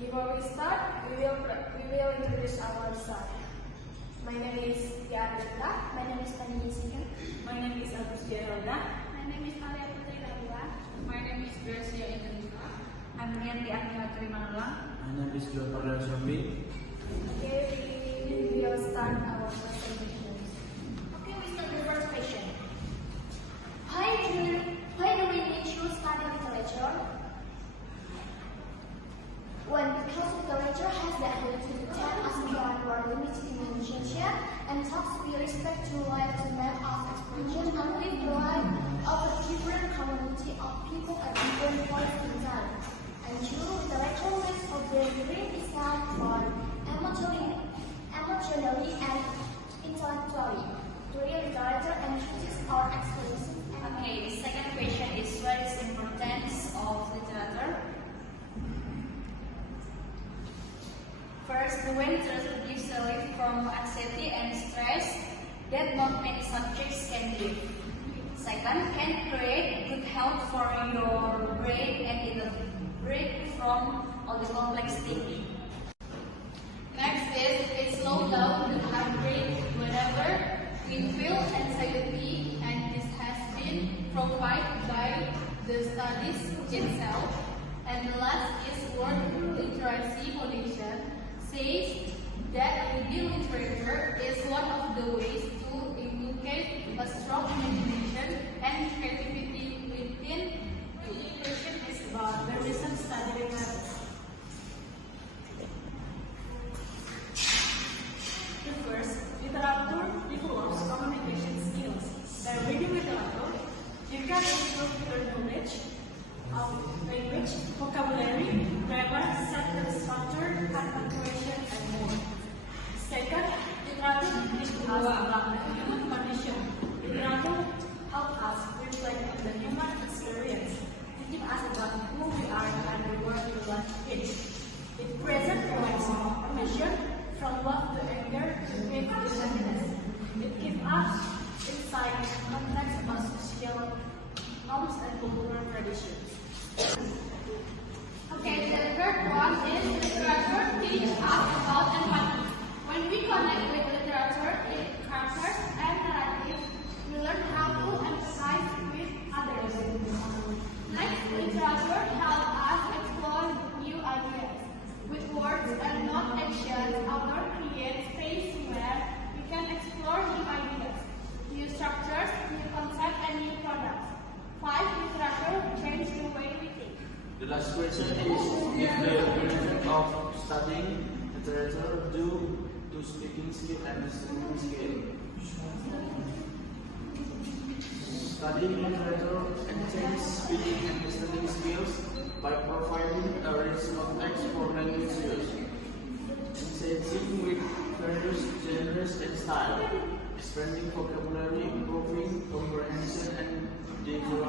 Before we start, we will introduce ourselves. My name is Tia Arita. My name is Pani Jessica. My name is Agustia Helda. My name is Alia Putri Rabua. My name is Gracia Indonesia. I'm Rianti Agniatri Manulang. My name is Joe Parel Shopi. Okay, we will start our presentation. Okay, we start the first question. Why do we need to study literature? Because literature has the ability to tell us beyond our limited imagination and thoughts with respect to life to map of expression and live the life of a different community of people at different points in time. And true literature makes a very design for emotionally and intellectually. Real literature enriches our experiences. Okay, the second question is what is the importance of literature? First, when literature gives relief from anxiety and stress that not many subjects can give. Second, can create good health for your brain and it break from all the complex thinking. Next is it slows down the heart rate whenever we feel anxiety, and this has been provided by the studies itself. And the last is World Literacy Foundation says that reading literature is one of the ways to inculcate a strong imagination and creativity within you. The question is about the recent study methods. The first, literature develops communication skills. By reading literature, you can improve your knowledge of language, vocabulary, grammar, sentence structure, punctuation, and more. Second, literature teaches us about the human condition. Literature helps us reflect on the human experience, teaching us about who we are and the world we live in. It presents provides information from love to anger to faith to happiness. It gives us insight and context about social norms and cultural traditions. Okay, the third one is literature teaches us about empathy. When we connect with literature, characters and narratives, we learn how to empathize with others. Next, literature helps us explore new ideas. With words and not actions, author creates space where we can explore new ideas, new structures, new concepts, and new products. 5. Literature changes the way we think. The last question is if the benefit of studying literature due to speaking skill and listening skill. Studying literature enhances speaking and listening skills by providing a range of text for language use, engaging with various genres and style, expanding vocabulary, improving comprehension and visual